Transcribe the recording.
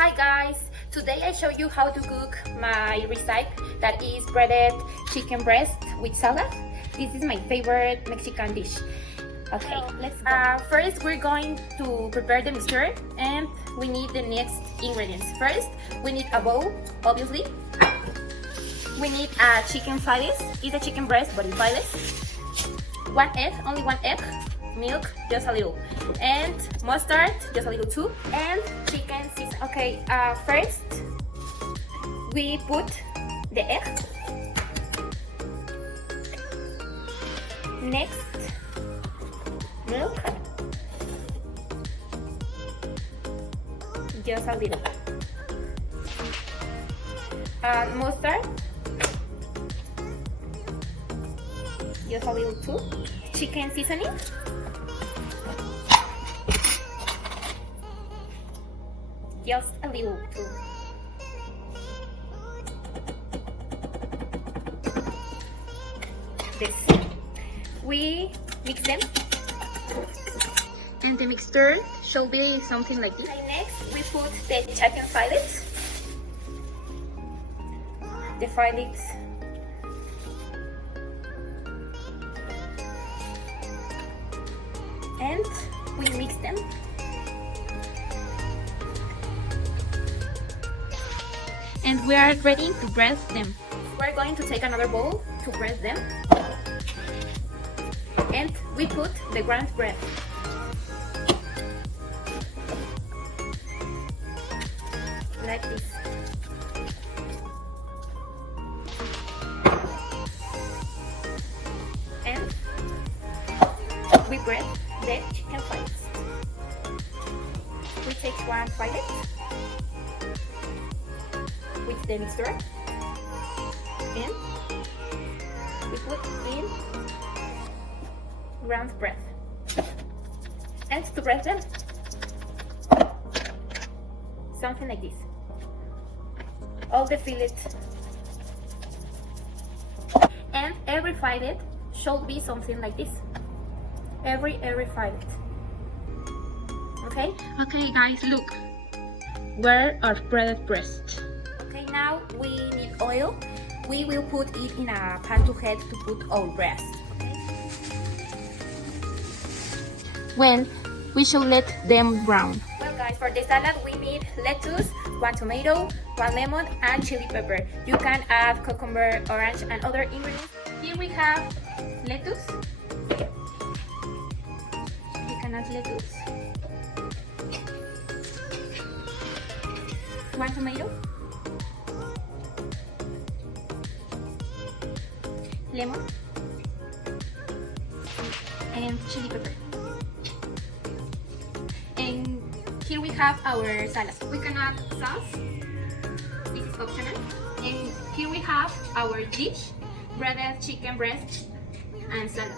Hi guys, today I show you how to cook my recipe that is breaded chicken breast with salad. This is my favorite Mexican dish. Okay, let's go. First we're going to prepare the mixture and we need the next ingredients. First, we need a bowl, obviously. We need a chicken filets. It's a chicken breast but in filets. One egg, only one egg. Milk, just a little, and mustard, just a little too, and chicken season. Okay, first we put the egg. Next, milk, just a little, mustard, just a little too, chicken seasoning. Just a little too. This. We mix them. And the mixture should be something like this. Okay, next we put the chicken filets. The filets. And we mix them. And we are ready to breast them. We're going to take another bowl to breast them. And we put the ground bread. Like this. And we bread the chicken filets. We take one fillet with the mixture and we put in ground bread and to bread them something like this, all the fillets, and every fillet should be something like this, every fillet. Okay guys, look, where our breaded breast. Now we need oil. We will put it in a pan to heat to put our breast. When we should let them brown. Well guys, for the salad we need lettuce, one tomato, one lemon, and chili pepper. You can add cucumber, orange, and other ingredients. Here we have lettuce. You can add lettuce. One tomato. Lemon and chili pepper. And here we have our salad. We can add sauce. This is optional. And here we have our dish, breaded chicken breast and salad.